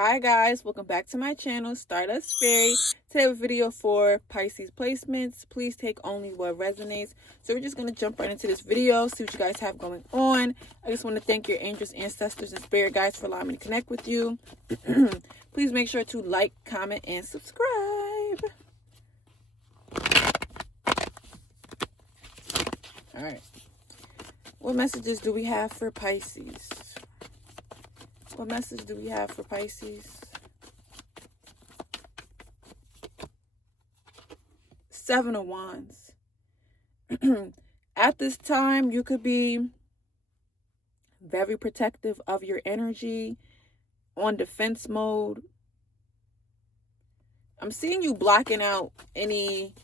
Hi guys, welcome back to my channel, Stardust Fairy. Today a video for Pisces placements. Please take only what resonates. So we're just going to jump right into this video, see what you guys have going on. I just want to thank your angels, ancestors, and spirit guides for allowing me to connect with you. Please make sure to like, comment, and subscribe. Alright. What messages do we have for Pisces? What message do we have for Pisces? Seven of Wands. At this time, you could be very protective of your energy, on defense mode. I'm seeing you blocking out any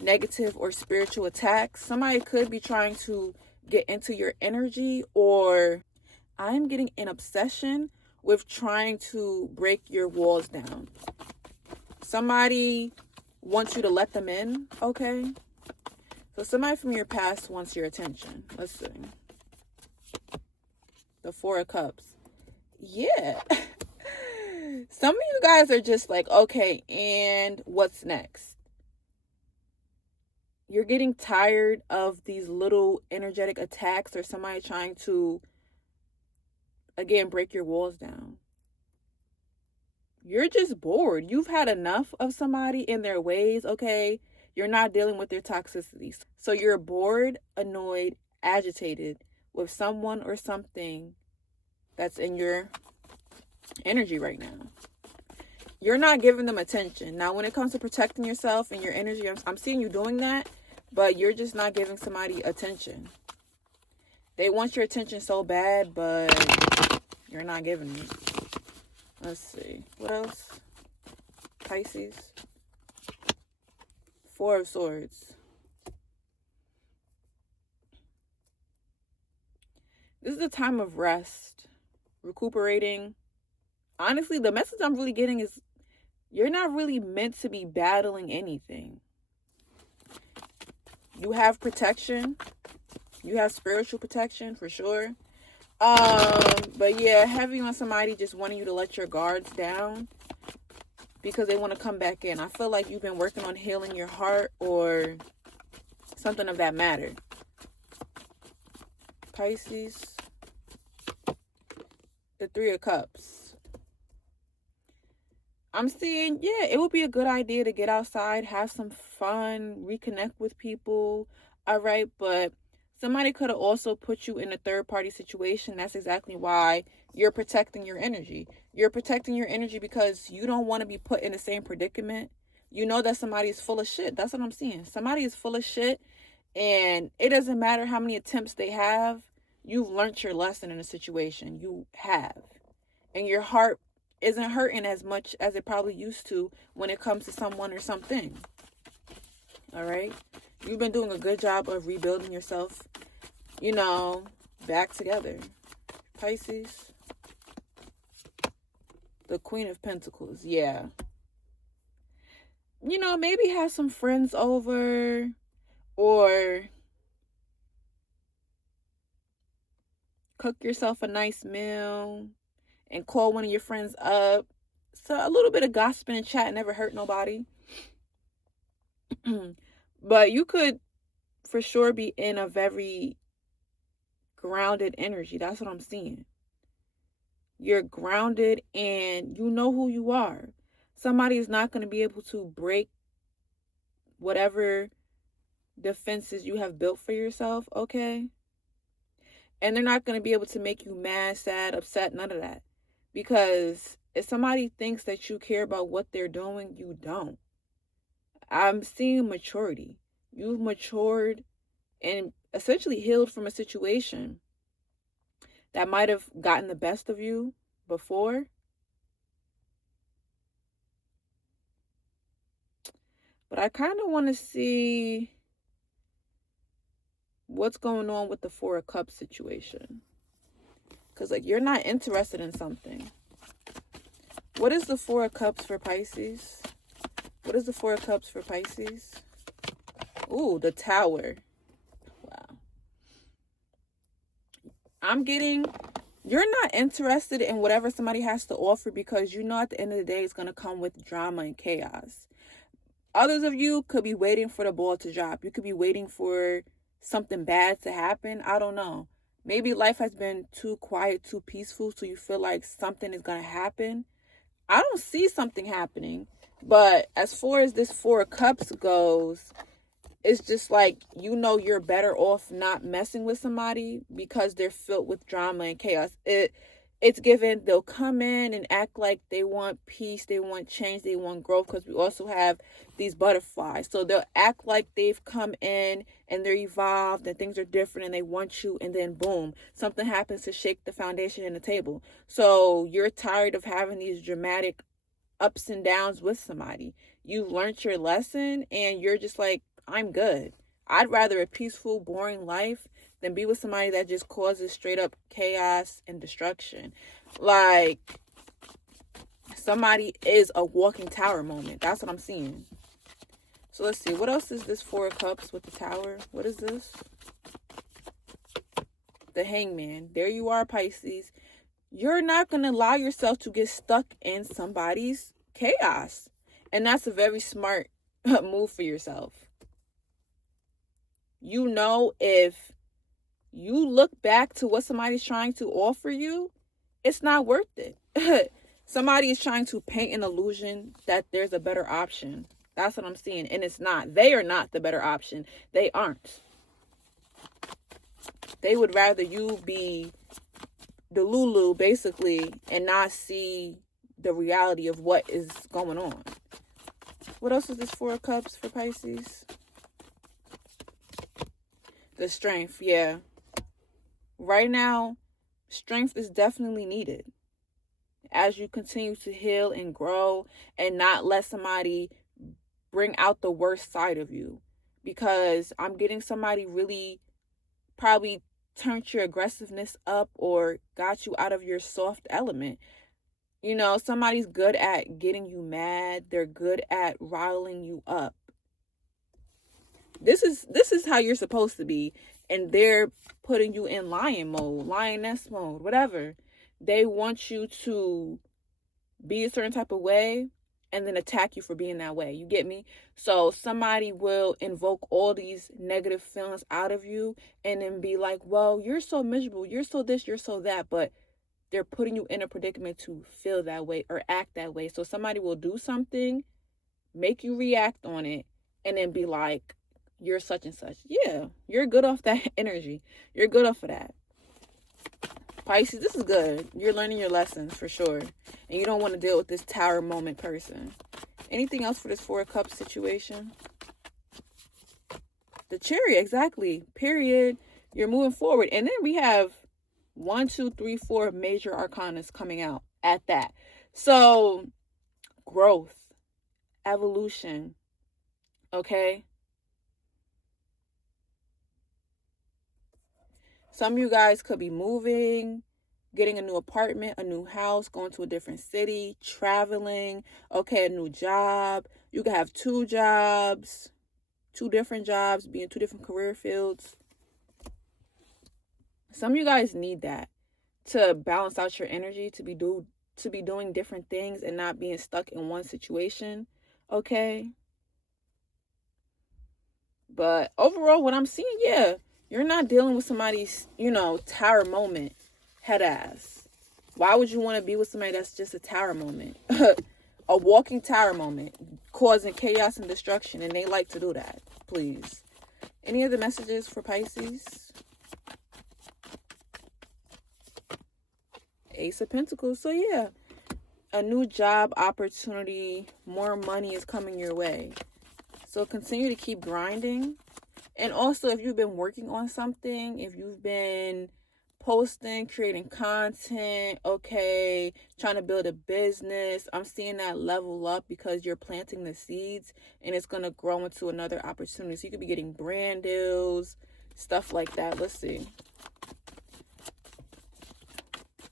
negative or spiritual attacks. Somebody could be trying to get into your energy, or I'm getting an obsession with trying to break your walls down. Somebody wants you to let them in, okay? So somebody from your past wants your attention. Let's see. The Four of Cups. Yeah. Some of you guys are just like, okay, and what's next? You're getting tired of these little energetic attacks or somebody trying to, again, break your walls down. You're just bored. You've had enough of somebody in their ways, okay? You're not dealing with their toxicities. So you're bored, annoyed, agitated with someone or something that's in your energy right now. You're not giving them attention. Now, when it comes to protecting yourself and your energy, I'm seeing you doing that, but you're just not giving somebody attention. They want your attention so bad, but you're not giving it. Let's see. What else? Pisces. Four of Swords. This is a time of rest, recuperating. Honestly, the message I'm really getting is you're not really meant to be battling anything. You have protection. You have spiritual protection for sure. But yeah, heavy on somebody just wanting you to let your guards down because they want to come back in. I feel like you've been working on healing your heart or something of that matter. Pisces. The Three of Cups. I'm seeing, yeah, it would be a good idea to get outside, have some fun, reconnect with people. All right, but somebody could have also put you in a third-party situation. That's exactly why you're protecting your energy. You're protecting your energy because you don't want to be put in the same predicament. You know that somebody is full of shit. That's what I'm seeing. Somebody is full of shit, and it doesn't matter how many attempts they have. You've learned your lesson in a situation. You have. And your heart isn't hurting as much as it probably used to when it comes to someone or something. All right? You've been doing a good job of rebuilding yourself, you know, back together. Pisces. The Queen of Pentacles. Yeah. You know, maybe have some friends over or cook yourself a nice meal and call one of your friends up. So a little bit of gossiping and chat never hurt nobody. But you could for sure be in a very grounded energy. That's what I'm seeing. You're grounded and you know who you are. Somebody is not going to be able to break whatever defenses you have built for yourself, okay? And they're not going to be able to make you mad, sad, upset, none of that. Because if somebody thinks that you care about what they're doing, you don't. I'm seeing maturity. You've matured and essentially healed from a situation that might have gotten the best of you before. But I kind of want to see what's going on with the Four of Cups situation. Because, like, you're not interested in something. What is the Four of Cups for Pisces? What is the Four of Cups for Pisces? Ooh, the Tower. Wow. I'm getting You're not interested in whatever somebody has to offer because you know at the end of the day it's going to come with drama and chaos. Others of you could be waiting for the ball to drop. You could be waiting for something bad to happen. I don't know. Maybe life has been too quiet, too peaceful, so you feel like something is going to happen. I don't see something happening. But as far as this Four of Cups goes, it's just like, you know, you're better off not messing with somebody because they're filled with drama and chaos. It's given they'll come in and act like they want peace, they want change, they want growth, because we also have these butterflies. So they'll act like they've come in and they're evolved and things are different and they want you, and then boom, something happens to shake the foundation and the table. So you're tired of having these dramatic ups and downs with somebody. You've learned your lesson and you're just like, I'm good. I'd rather a peaceful, boring life than be with somebody that just causes straight up chaos and destruction. Like, somebody is a walking tower moment. That's what I'm seeing. So let's see. What else is this Four of Cups with the tower? What is this? The Hangman. There you are, Pisces. You're not going to allow yourself to get stuck in somebody's chaos. And that's a very smart move for yourself. You know, if you look back to what somebody's trying to offer you, it's not worth it. Somebody is trying to paint an illusion that there's a better option. That's what I'm seeing. And it's not. They are not the better option. They aren't. They would rather you be the Lulu, basically, and not see the reality of what is going on. What else is this Four of Cups for Pisces? The Strength, yeah. Right now, strength is definitely needed as you continue to heal and grow and not let somebody bring out the worst side of you. Because I'm getting somebody really probably turned your aggressiveness up or got you out of your soft element. You know, somebody's good at getting you mad. They're good at riling you up. This is how you're supposed to be, and they're putting you in lion mode, lioness mode, whatever. They want you to be a certain type of way and then attack you for being that way. You get me? So somebody will invoke all these negative feelings out of you and then be like, well, you're so miserable, you're so this, you're so that, but they're putting you in a predicament to feel that way or act that way. So somebody will do something, make you react on it, and then be like, you're such and such. Yeah, you're good off that energy. You're good off of that. Pisces, this is good. You're learning your lessons for sure. And you don't want to deal with this tower moment person. Anything else for this Four of Cups situation? The Chariot, exactly. Period. You're moving forward. And then we have 1, 2, 3, 4 major arcanas coming out at that. So, growth, evolution, okay? Some of you guys could be moving, getting a new apartment, a new house, going to a different city, traveling, okay, a new job. You could have 2 jobs, 2 different jobs, be in 2 different career fields. Some of you guys need that to balance out your energy, to be doing different things and not being stuck in one situation, okay? But overall, what I'm seeing, yeah, you're not dealing with somebody's, tower moment head ass. Why would you want to be with somebody that's just a tower moment? A walking tower moment, causing chaos and destruction, and they like to do that. Please. Any other messages for Pisces? Ace of Pentacles. So yeah, a new job opportunity, more money is coming your way. So continue to keep grinding. And also, if you've been working on something, if you've been posting, creating content, okay, trying to build a business, I'm seeing that level up because you're planting the seeds and it's going to grow into another opportunity. So you could be getting brand deals, stuff like that. Let's see.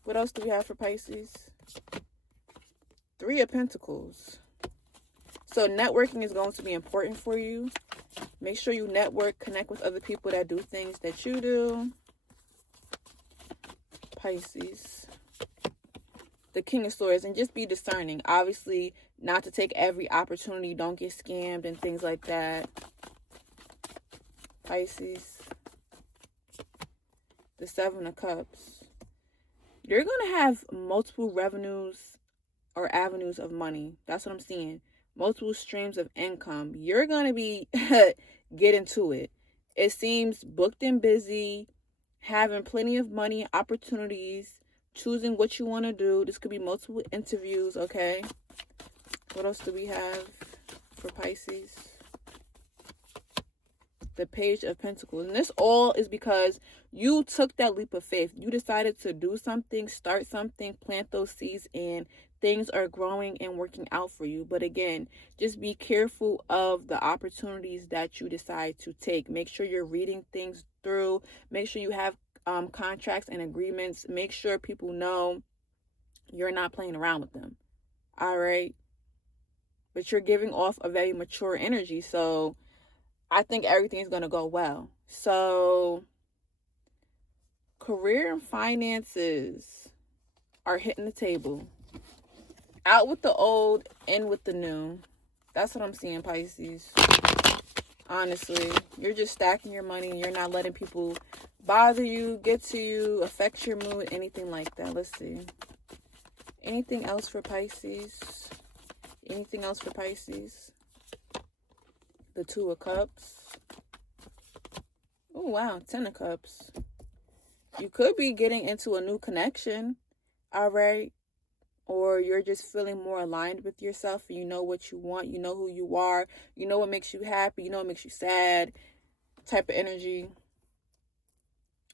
What else do we have for Pisces? 3 of Pentacles. So networking is going to be important for you. Make sure you network, connect with other people that do things that you do. Pisces. The King of Swords. And just be discerning. Obviously, not to take every opportunity. Don't get scammed and things like that. Pisces. The Seven of Cups. You're going to have multiple revenues or avenues of money. That's what I'm seeing. Multiple streams of income. You're going to be getting to it. It seems booked and busy, having plenty of money, opportunities, choosing what you want to do. This could be multiple interviews, okay? What else do we have for Pisces? The Page of Pentacles. And this all is because you took that leap of faith. You decided to do something, start something, plant those seeds, and things are growing and working out for you. But again, just be careful of the opportunities that you decide to take. Make sure you're reading things through. Make sure you have contracts and agreements. Make sure people know you're not playing around with them. All right? But you're giving off a very mature energy. So I think everything's going to go well. So career and finances are hitting the table. Out with the old, in with the new. That's what I'm seeing, Pisces. Honestly, you're just stacking your money. You're not letting people bother you, get to you, affect your mood, anything like that. Let's see. Anything else for Pisces? Anything else for Pisces? The Two of Cups. Oh, wow. 10 of Cups. You could be getting into a new connection. All right. Or you're just feeling more aligned with yourself. And you know what you want. You know who you are. You know what makes you happy. You know what makes you sad. Type of energy.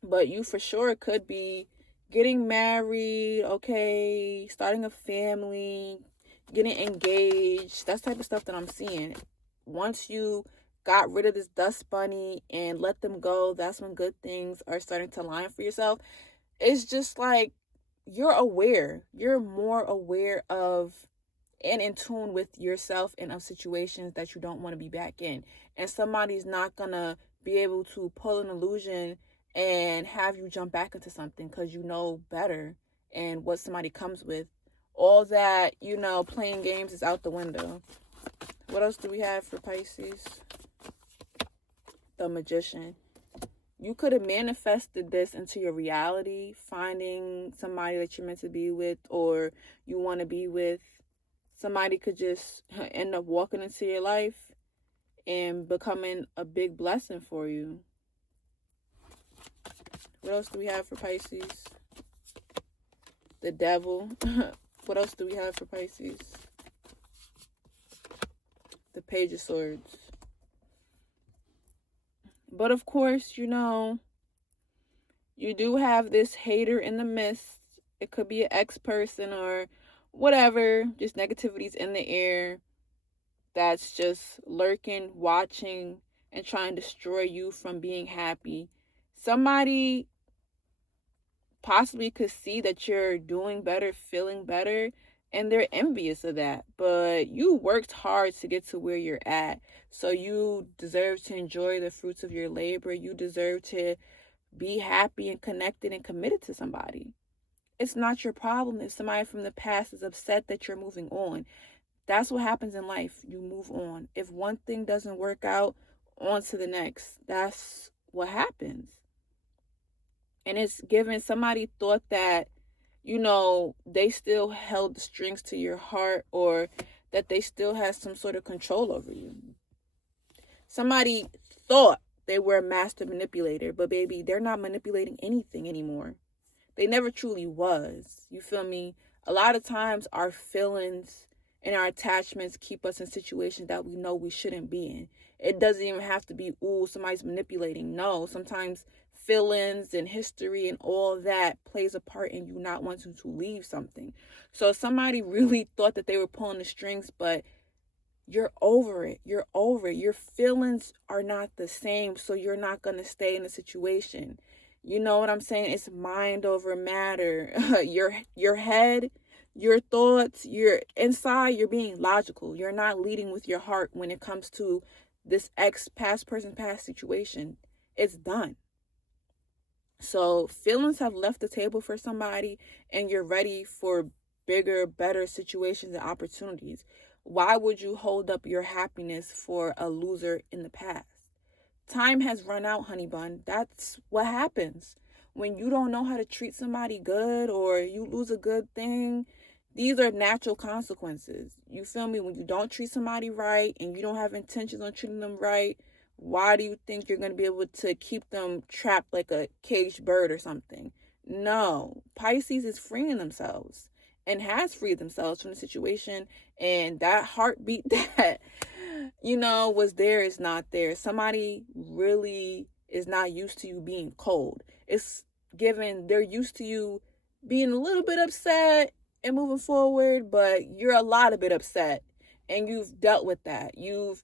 But you for sure could be getting married. Okay. Starting a family. Getting engaged. That's the type of stuff that I'm seeing. Once you got rid of this dust bunny and let them go, that's when good things are starting to align for yourself. It's just like you're aware. You're more aware of and in tune with yourself and of situations that you don't want to be back in. And somebody's not going to be able to pull an illusion and have you jump back into something because you know better and what somebody comes with. All that, playing games is out the window. What else do we have for Pisces? The Magician. You could have manifested this into your reality, finding somebody that you're meant to be with or you want to be with. Somebody could just end up walking into your life and becoming a big blessing for you. What else do we have for Pisces? The Devil. What else do we have for Pisces? The Page of Swords. But of course, you do have this hater in the midst. It could be an ex-person or whatever. Just negativity's in the air. That's just lurking, watching, and trying to destroy you from being happy. Somebody possibly could see that you're doing better, feeling better, and they're envious of that. But you worked hard to get to where you're at. So you deserve to enjoy the fruits of your labor. You deserve to be happy and connected and committed to somebody. It's not your problem if somebody from the past is upset that you're moving on. That's what happens in life. You move on. If one thing doesn't work out, on to the next. That's what happens. And it's given somebody thought that, they still held the strings to your heart or that they still had some sort of control over you. Somebody thought they were a master manipulator, but baby, they're not manipulating anything anymore. They never truly was. You feel me? A lot of times our feelings and our attachments keep us in situations that we know we shouldn't be in. It doesn't even have to be, somebody's manipulating. No, sometimes feelings and history and all that plays a part in you not wanting to leave something. So somebody really thought that they were pulling the strings, but you're over it. You're over it. Your feelings are not the same, so you're not going to stay in a situation. You know what I'm saying? It's mind over matter. Your head, your thoughts, you're inside, you're being logical. You're not leading with your heart when it comes to this past situation. It's done. So feelings have left the table for somebody, and you're ready for bigger, better situations and opportunities. Why would you hold up your happiness for a loser in the past? Time has run out, honey bun. That's what happens when you don't know how to treat somebody good or you lose a good thing. These are natural consequences. You feel me? When you don't treat somebody right and you don't have intentions on treating them right, why do you think you're going to be able to keep them trapped like a caged bird or something? No. Pisces is freeing themselves and has freed themselves from the situation, and that heartbeat that was there is not there. Somebody really is not used to you being cold. It's given they're used to you being a little bit upset and moving forward, but you're a lot a bit upset and you've dealt with that. You've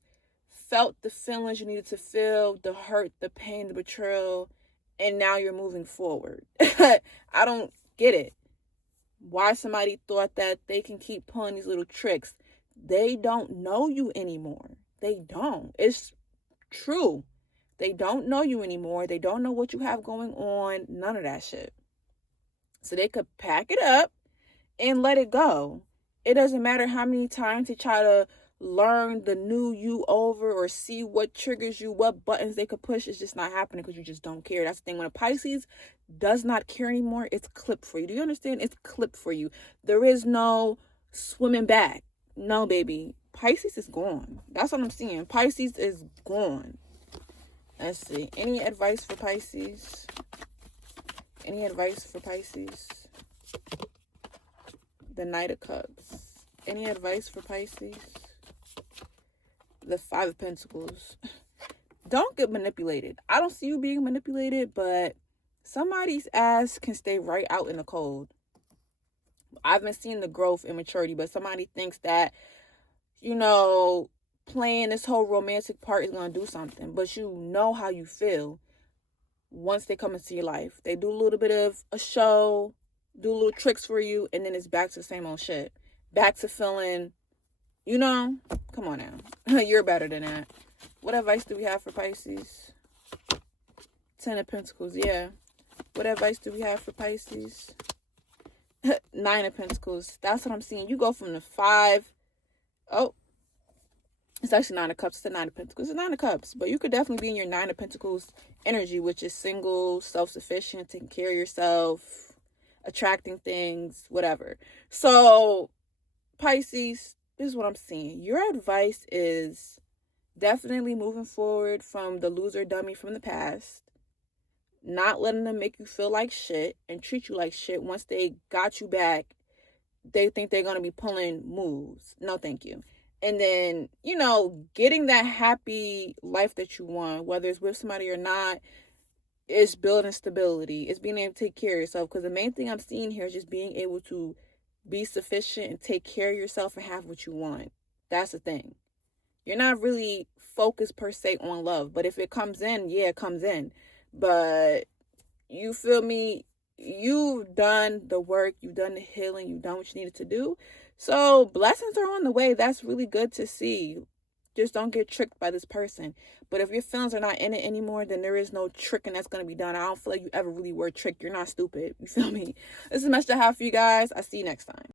felt the feelings you needed to feel, the hurt, the pain, the betrayal, and now you're moving forward. I don't get it. Why somebody thought that they can keep pulling these little tricks. They don't know you anymore. They don't. It's true. They don't know you anymore. They don't know what you have going on. None of that shit. So they could pack it up and let it go. It doesn't matter how many times they try to learn the new you over or see what triggers you, what buttons they could push. It's just not happening because you just don't care. That's the thing. When a Pisces does not care anymore, it's clipped for you. Do you understand? It's clipped for you. There is no swimming back. No, baby. Pisces is gone. That's what I'm seeing. Pisces is gone. Let's see. Any advice for Pisces? Any advice for Pisces? The Knight of Cups. Any advice for Pisces? The Five of Pentacles. Don't get manipulated. I don't see you being manipulated, but somebody's ass can stay right out in the cold. I've been seeing the growth and maturity, but somebody thinks that, playing this whole romantic part is going to do something, but you know how you feel once they come into your life. They do a little bit of a show, do little tricks for you, and then it's back to the same old shit. Back to feeling, come on now. You're better than that. What advice do we have for Pisces? Ten of Pentacles, yeah. What advice do we have for Pisces? Nine of Pentacles. That's what I'm seeing. You go from the 5. Oh, it's actually Nine of Cups. It's the Nine of Pentacles. It's Nine of Cups. But you could definitely be in your Nine of Pentacles energy, which is single, self-sufficient, taking care of yourself, attracting things, whatever. So, Pisces, this is what I'm seeing. Your advice is definitely moving forward from the loser dummy from the past. Not letting them make you feel like shit and treat you like shit. Once they got you back, they think they're going to be pulling moves. No, thank you. And then, getting that happy life that you want, whether it's with somebody or not, is building stability. It's being able to take care of yourself. Because the main thing I'm seeing here is just being able to be sufficient and take care of yourself and have what you want. That's the thing. You're not really focused per se on love. But if it comes in, yeah, it comes in. But you feel me? You've done the work. You've done the healing. You've done what you needed to do. So blessings are on the way. That's really good to see. Just don't get tricked by this person. But if your feelings are not in it anymore, then there is no tricking that's going to be done. I don't feel like you ever really were tricked. You're not stupid. You feel me? This is the message I have for you guys. I'll see you next time.